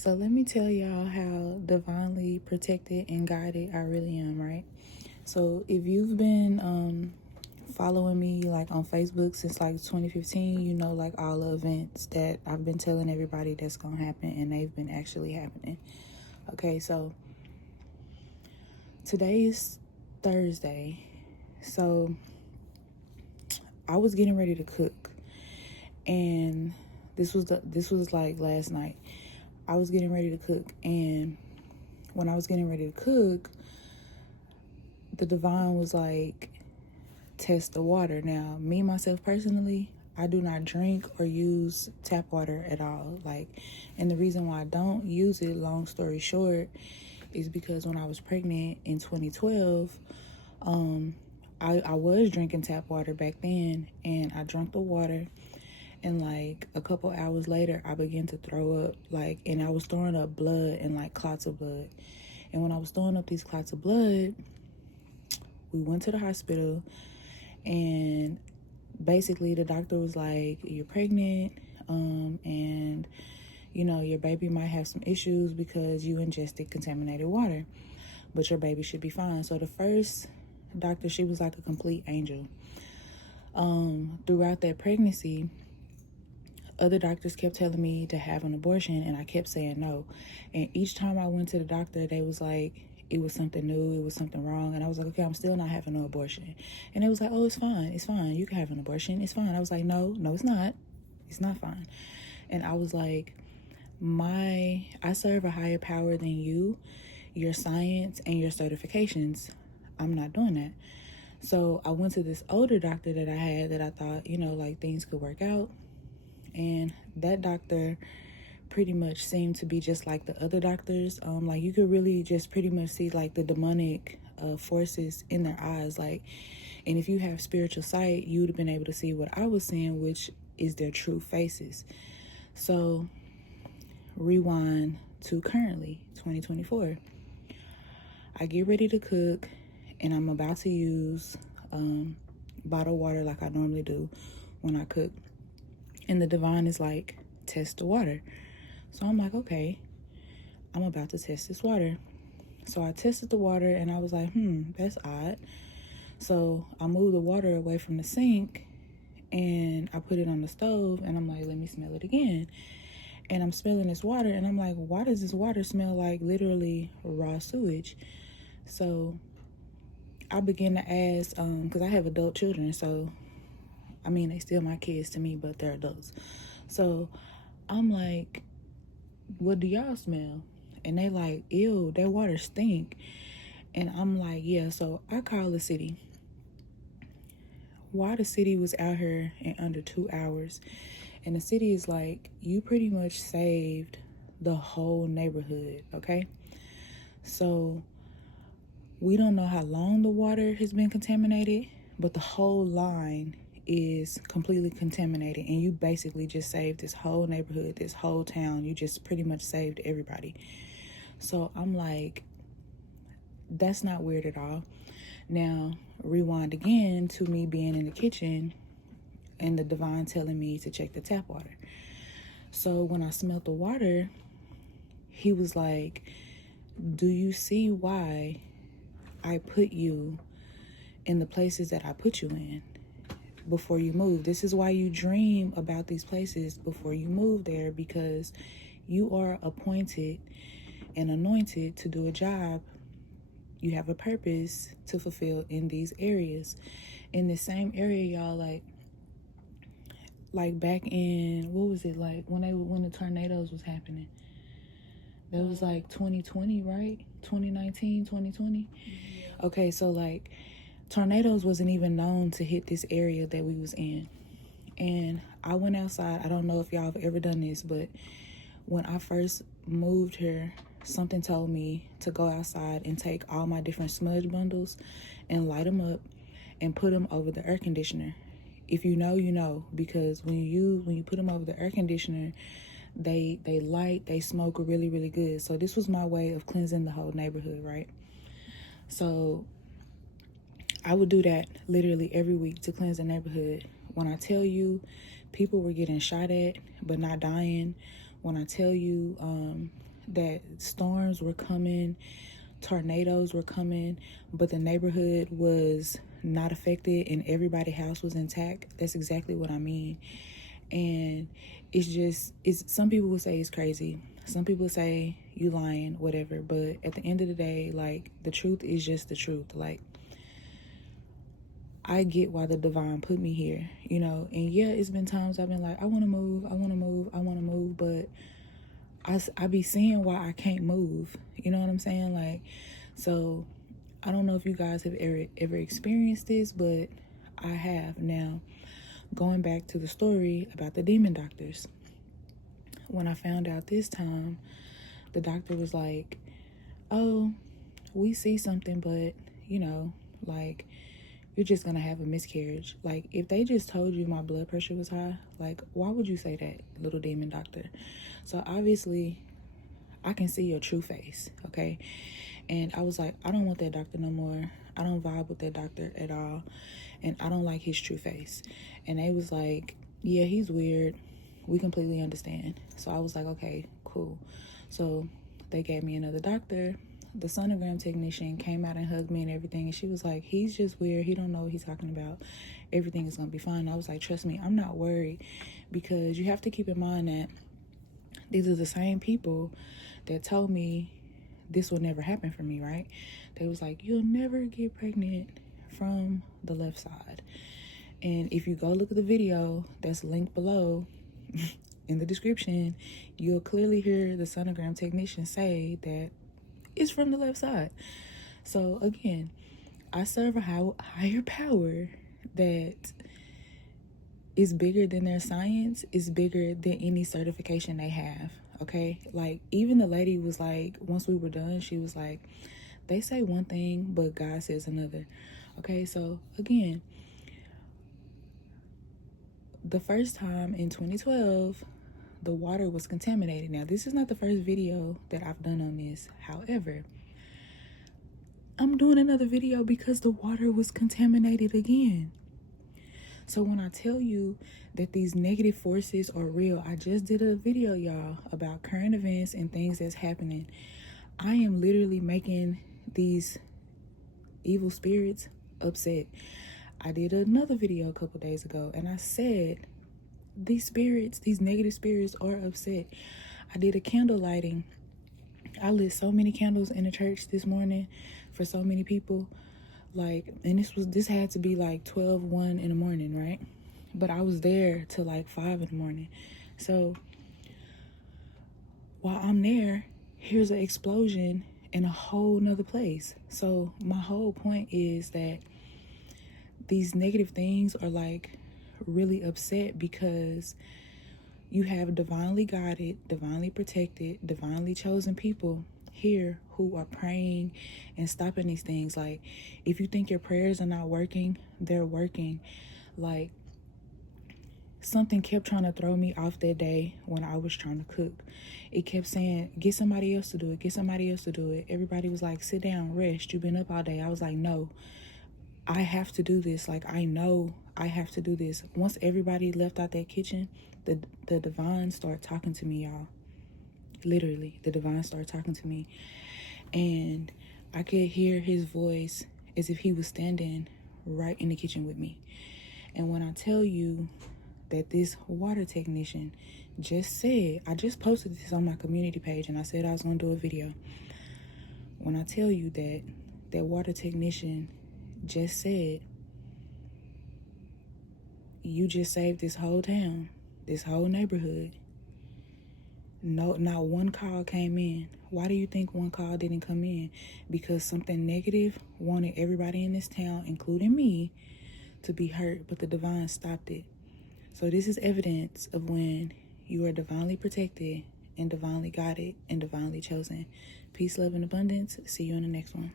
So let me tell y'all how divinely protected and guided I really am, right? So if you've been following me like on Facebook since like 2015, you know like all the events that I've been telling everybody that's gonna happen, and they've been actually happening. Okay, so today is Thursday. So I was getting ready to cook, and this was like last night. I was getting ready to cook, and when I was getting ready to cook, the divine was like, test the water. Now, me myself personally, I do not drink or use tap water at all. And the reason why I don't use it, long story short, is because when I was pregnant in 2012, I was drinking tap water back then, and I drank the water, and like a couple hours later I began to throw up, and I was throwing up blood and like clots of blood. And when I was throwing up these clots of blood, we went to the hospital, and basically the doctor was like, you're pregnant, and you know your baby might have some issues because you ingested contaminated water, but your baby should be fine. So the first doctor, she was like a complete angel. Throughout that pregnancy, other doctors kept telling me to have an abortion, and I kept saying no. And each time I went to the doctor, they was like, it was something new, it was something wrong. And I was like, okay, I'm still not having no abortion. And they was like, oh, it's fine, you can have an abortion, it's fine. I was like, no, it's not fine. And I was like, I serve a higher power than you, your science, and your certifications. I'm not doing that. So I went to this older doctor that I had, that I thought, like things could work out. And that doctor pretty much seemed to be just like the other doctors. Like you could really just pretty much see like the demonic forces in their eyes. And if you have spiritual sight, you would have been able to see what I was seeing, which is their true faces. So rewind to currently 2024. I get ready to cook, and I'm about to use bottled water like I normally do when I cook. And the divine is like, test the water. So I'm like, okay, I'm about to test this water. So I tested the water, and I was like, that's odd. So I moved the water away from the sink, and I put it on the stove, and I'm like, let me smell it again. And I'm smelling this water, and I'm like, why does this water smell like literally raw sewage? So I began to ask, because I have adult children, so I mean, they still my kids to me, but they're adults. So I'm like, what do y'all smell? And they like, ew, that water stink. And I'm like, yeah. So I call the city. Why the city was out here in under 2 hours. And the city is like, you pretty much saved the whole neighborhood, okay? So we don't know how long the water has been contaminated, but the whole line is completely contaminated, and you basically just saved this whole neighborhood, this whole town. You just pretty much saved everybody. So I'm like, that's not weird at all. Now rewind again to me being in the kitchen, and the divine telling me to check the tap water. So when I smelled the water, he was like, do you see why I put you in the places that I put you in before you move? This is why you dream about these places before you move there, because you are appointed and anointed to do a job. You have a purpose to fulfill in these areas. In the same area, y'all, like back in, what was it, like when the tornadoes was happening? That was like 2020, right? 2019, 2020. Okay, so like tornadoes wasn't even known to hit this area that we was in. And I went outside. I don't know if y'all have ever done this, but when I first moved here, something told me to go outside and take all my different smudge bundles and light them up and put them over the air conditioner. If you know, you know, because when you put them over the air conditioner, they light, they smoke really, really good. So this was my way of cleansing the whole neighborhood, right? So I would do that literally every week to cleanse the neighborhood. When I tell you, people were getting shot at but not dying. When I tell you, that storms were coming, tornadoes were coming, but the neighborhood was not affected and everybody's house was intact. That's exactly what I mean. And it's some people would say it's crazy. Some people say you lying, whatever. But at the end of the day, like, the truth is just the truth. Like, I get why the divine put me here, you know. And yeah, it's been times I've been like, I want to move, but I be seeing why I can't move. You know what I'm saying? Like, so I don't know if you guys have ever experienced this, but I have. Now, going back to the story about the demon doctors, when I found out this time, the doctor was like, oh, we see something, but, you know, like, you're just gonna have a miscarriage. Like, if they just told you my blood pressure was high, like, why would you say that, little demon doctor? So obviously I can see your true face, okay? And I was like, I don't want that doctor no more. I don't vibe with that doctor at all, and I don't like his true face. And they was like, yeah, he's weird, we completely understand. So I was like, okay, cool. So they gave me another doctor. The sonogram technician came out and hugged me and everything, and she was like, he's just weird, he don't know what he's talking about, everything is gonna be fine. And I was like, trust me, I'm not worried, because you have to keep in mind that these are the same people that told me this would never happen for me, right? They was like, you'll never get pregnant from the left side. And if you go look at the video that's linked below in the description, you'll clearly hear the sonogram technician say that it's from the left side. So again, I serve a higher power that is bigger than their science, is bigger than any certification they have, okay? Like, even the lady was like, once we were done, she was like, they say one thing, but God says another. Okay, so again, the first time in 2012, the water was contaminated. Now, this is not the first video that I've done on this. However, I'm doing another video because the water was contaminated again. So when I tell you that these negative forces are real, I just did a video, y'all, about current events and things that's happening. I am literally making these evil spirits upset. I did another video a couple days ago, and I said these spirits, these negative spirits, are upset. I did a candle lighting. I lit so many candles in the church this morning for so many people. Like, and this had to be like 1 in the morning, right? But I was there till like 5 in the morning. So while I'm there, here's an explosion in a whole nother place. So my whole point is that these negative things are like really upset because you have divinely guided, divinely protected, divinely chosen people here who are praying and stopping these things. Like, if you think your prayers are not working, they're working. Like, something kept trying to throw me off that day when I was trying to cook. It kept saying, get somebody else to do it, get somebody else to do it. Everybody was like, sit down, rest, you've been up all day. I was like, no, I have to do this. Like, I know I have to do this. Once everybody left out that kitchen, the divine started talking to me, y'all. Literally, the divine started talking to me, and I could hear his voice as if he was standing right in the kitchen with me. And when I tell you that this water technician just said, I just posted this on my community page, and I said I was going to do a video. When I tell you that that water technician just said, you just saved this whole town, this whole neighborhood. No, not one call came in. Why do you think one call didn't come in? Because something negative wanted everybody in this town, including me, to be hurt, but the divine stopped it. So this is evidence of when you are divinely protected and divinely guided and divinely chosen. Peace, love, and abundance. See you in the next one.